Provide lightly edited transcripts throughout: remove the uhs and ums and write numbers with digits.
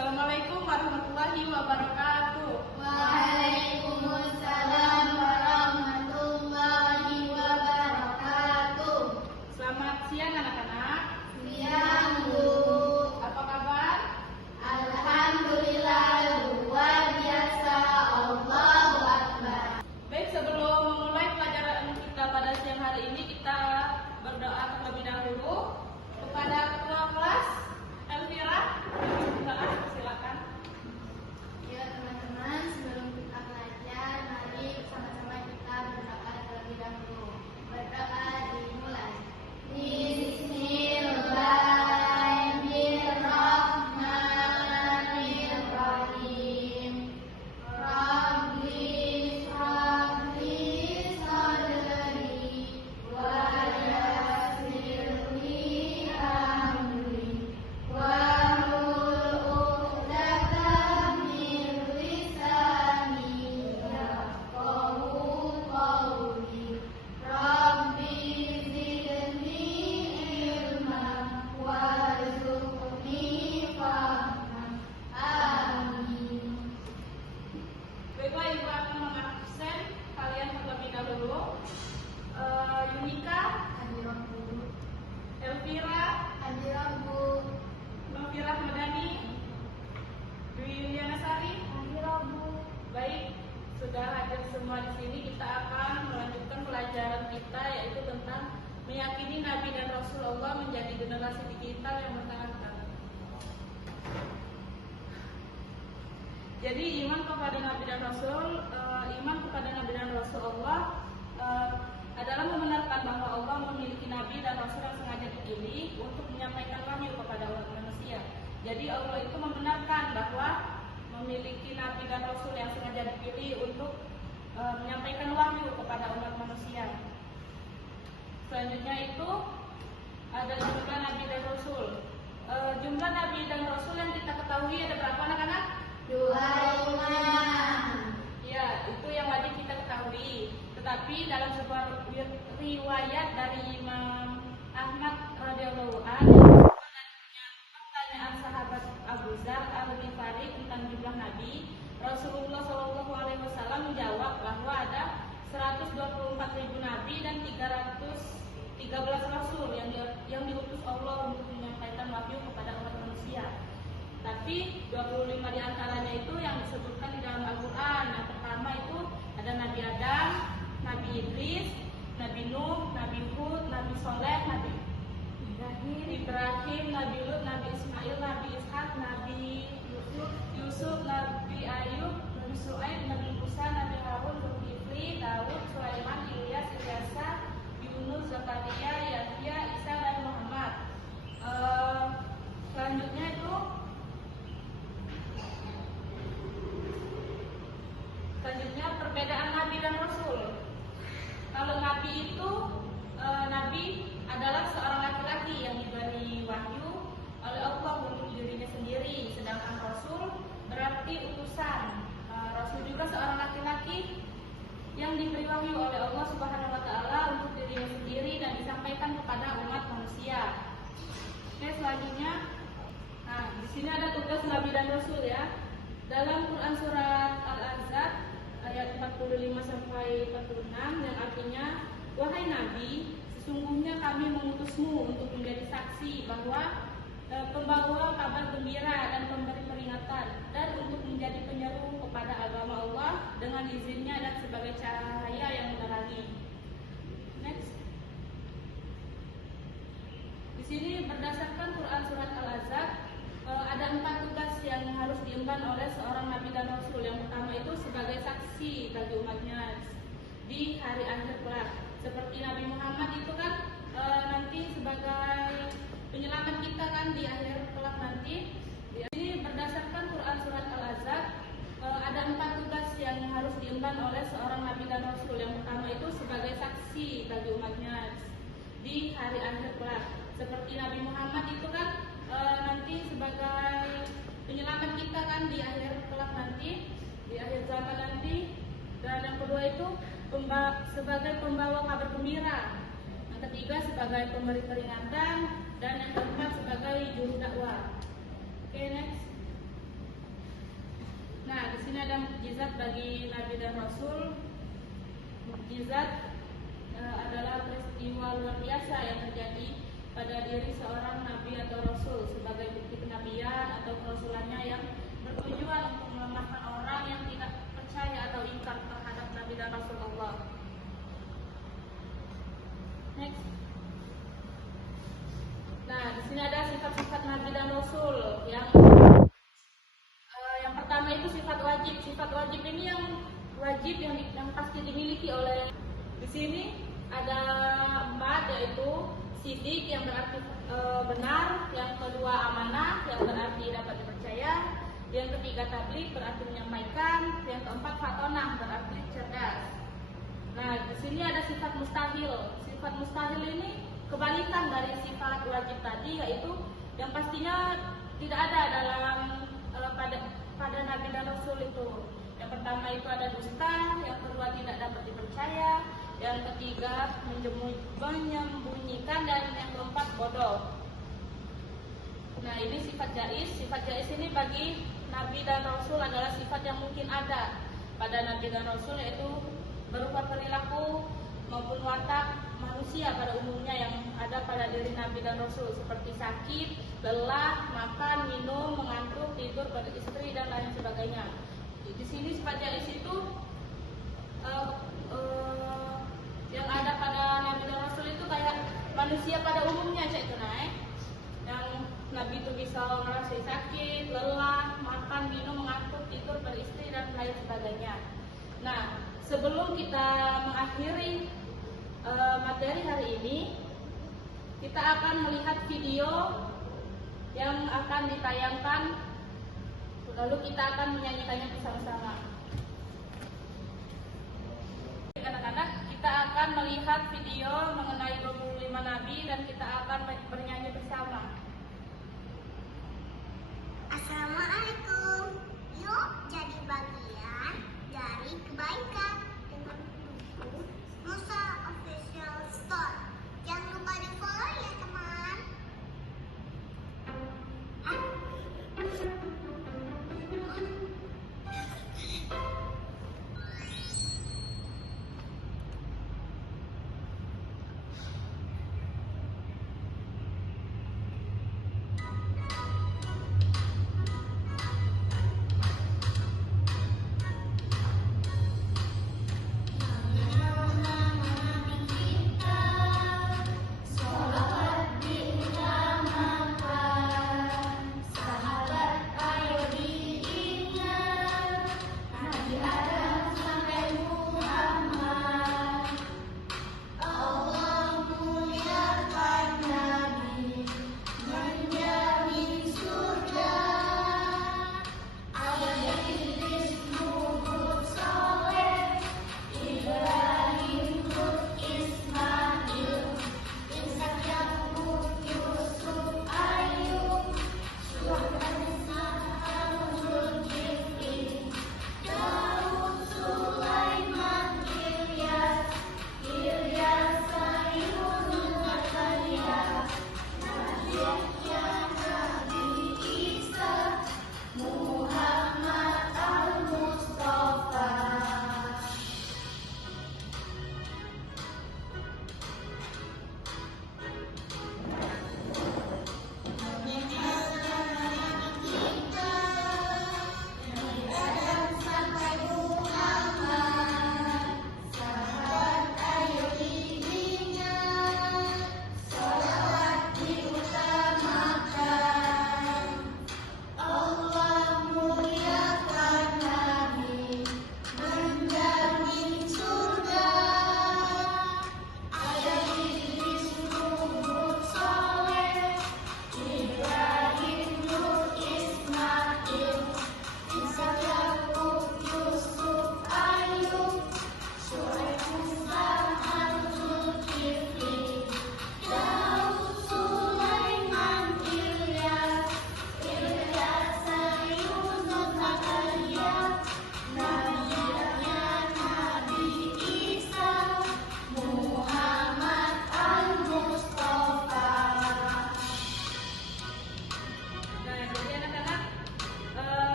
Assalamualaikum warahmatullahi wabarakatuh. Waalaikumsalam warahmatullahi wabarakatuh. Selamat siang anak-anak. Siang, Bu. Apa kabar? Alhamdulillah luar biasa. Allahu Akbar. Baik, sebelum memulai pelajaran kita pada siang hari ini, kita berdoa terlebih dahulu kepada ketua kelas Elvira. Silakan. Ya teman-teman, sebelum kita belajar, mari sama-sama kita berdoa terlebih dahulu. Berdoa dimulai. Bismillahirrahmanirrahim. Rabbi shrahli sadri wa yassirli amri wahlul 'uqdatam min lisani yafqahu qawli. Rabbi zidni ilman warzuqni fahman. Amin. Baiklah, Ibu akan mengabsen kalian terlebih dahulu. Yunika, Hadirat Bu. Elvira, Hadirat Bu. Novira Madani, Dwi Liana Sari. Hadirat Bu. Baik, sudah hadir semua di sini. Kita akan melanjutkan pelajaran kita, yaitu tentang meyakini Nabi dan Rasulullah menjadi generasi digital yang bertahan. Jadi iman kepada Nabi dan Rasulullah adalah membenarkan bahwa Allah memiliki Nabi dan Rasul yang sengaja dipilih untuk menyampaikan wahyu kepada umat manusia. Jadi Allah itu membenarkan bahwa memiliki Nabi dan Rasul yang sengaja dipilih untuk menyampaikan wahyu kepada umat manusia. Selanjutnya itu ada jumlah Nabi dan Rasul. Jumlah Nabi dan Rasul yang kita ketahui ada berapa anak-anak? 25. Ya, itu yang wajib kita ketahui. Tetapi dalam sebuah riwayat dari Imam Ahmad radhiyallahu anhu, pertanyaan sahabat Abu Dzar Al-Ghifari tentang jumlah Nabi, Rasulullah SAW menjawab bahwa ada 124.000 Nabi dan 313 Rasul yang diutus Allah untuk menyampaikan wahyu kepada umat manusia. Tapi 25 diantaranya itu yang disebutkan di dalam Al-Quran. Yang pertama itu ada Nabi Adam, Nabi Idris, Nabi Nuh, Nabi Hud, Nabi Soleh, Nabi Ibrahim, Nabi Lut, Nabi Ismail, Nabi Ishak, Nabi Yusuf, Nabi Ayub, Nabi Su'aib, Nabi Musa, Nabi Harun, Zulkifli, Daud, Sulaiman, Ilyas, Ilyasa, Yunus, Zakaria, Yahya, Isa, dan Muhammad. Selanjutnya itu perbedaan Nabi dan Rasul. Kalau Nabi itu Nabi adalah seorang laki-laki yang diberi wahyu oleh Allah untuk dirinya sendiri, sedangkan Rasul berarti utusan. Rasul juga seorang laki-laki yang diberi wahyu oleh Allah Subhanahu wa taala untuk dirinya sendiri dan disampaikan kepada umat manusia. Oke, selanjutnya di sini ada tugas Nabi dan Rasul ya. Dalam Quran surat Al-Ahzab ayat 45 sampai 46 yang artinya, wahai Nabi, sesungguhnya kami mengutusmu untuk menjadi saksi bahwa pembawa kabar gembira dan pemberi peringatan, dan untuk menjadi penyeru kepada agama Allah dengan izinnya dan sebagai cahaya yang menerangi. Next. Di sini berdasarkan Quran surat Al-Ahzab ada 4 tugas yang harus diemban oleh seorang Nabi dan Rasul. Yang pertama itu sebagai saksi bagi umatnya di hari akhir kelak. Seperti Nabi Muhammad itu kan nanti sebagai penyelamat kita kan di akhir kelak nanti. Ini berdasarkan Quran surat Al-Ahzab ada 4 tugas yang harus diemban oleh seorang Nabi dan Rasul. Yang pertama itu sebagai saksi bagi umatnya di hari akhir kelak. Seperti Nabi Muhammad itu kan nanti sebagai penyelamat kita kan di akhir kelak nanti, di akhir zaman nanti. Dan yang kedua itu sebagai pembawa kabar gembira. Yang ketiga sebagai pemberi peringatan, dan yang keempat sebagai juru dakwah. Oke, next. sini ada mukjizat bagi Nabi dan Rasul. Mukjizat adalah peristiwa luar biasa yang terjadi pada diri seorang Nabi atau Rasul sebagai bukti kenabian atau kerasulannya yang bertujuan untuk melemahkan orang yang tidak percaya atau ingkar terhadap Nabi dan Rasulullah. Next. Nah, di sini ada sifat-sifat Nabi dan Rasul yang pertama itu sifat wajib. Sifat wajib ini yang wajib yang pasti dimiliki oleh. Di sini ada 4, yaitu sidik yang berarti benar, yang kedua amanah yang berarti dapat dipercaya, yang ketiga tabligh berarti menyampaikan, yang keempat fatonah berarti cerdas. Nah, di sini ada sifat mustahil. Sifat mustahil ini kebalikan dari sifat wajib tadi, yaitu yang pastinya tidak ada dalam pada Nabi dan Rasul itu. Yang pertama itu ada dusta, yang kedua tidak dapat dipercaya, yang ketiga menyembunyikan, dan yang keempat bodoh. Nah, ini sifat jaiz. Sifat jaiz ini bagi Nabi dan Rasul adalah sifat yang mungkin ada pada Nabi dan Rasul, yaitu berupa perilaku maupun watak manusia pada umumnya yang ada pada diri Nabi dan Rasul, seperti sakit, lelah, makan, minum, mengantuk, tidur, beristri, dan lain sebagainya. Di sini sifat jaiz itu yang ada pada Nabi dan Rasul itu kayak manusia pada umumnya, cek itu naik. Yang Nabi itu bisa ngerasain sakit, lelah, makan, minum, mengantuk, tidur, beristri, dan lain sebagainya. Nah, sebelum kita mengakhiri materi hari ini, kita akan melihat video yang akan ditayangkan, lalu kita akan menyanyikannya bersama-sama. Anak-anak, kita akan melihat video mengenai 25 nabi dan kita akan bernyanyi bersama. Assalamualaikum. Yuk jadi bagian dari kebaikan dengan buku Musa Official Store. Jangan lupa di follow ya teman.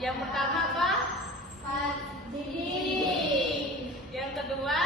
Yang pertama apa? Yang kedua,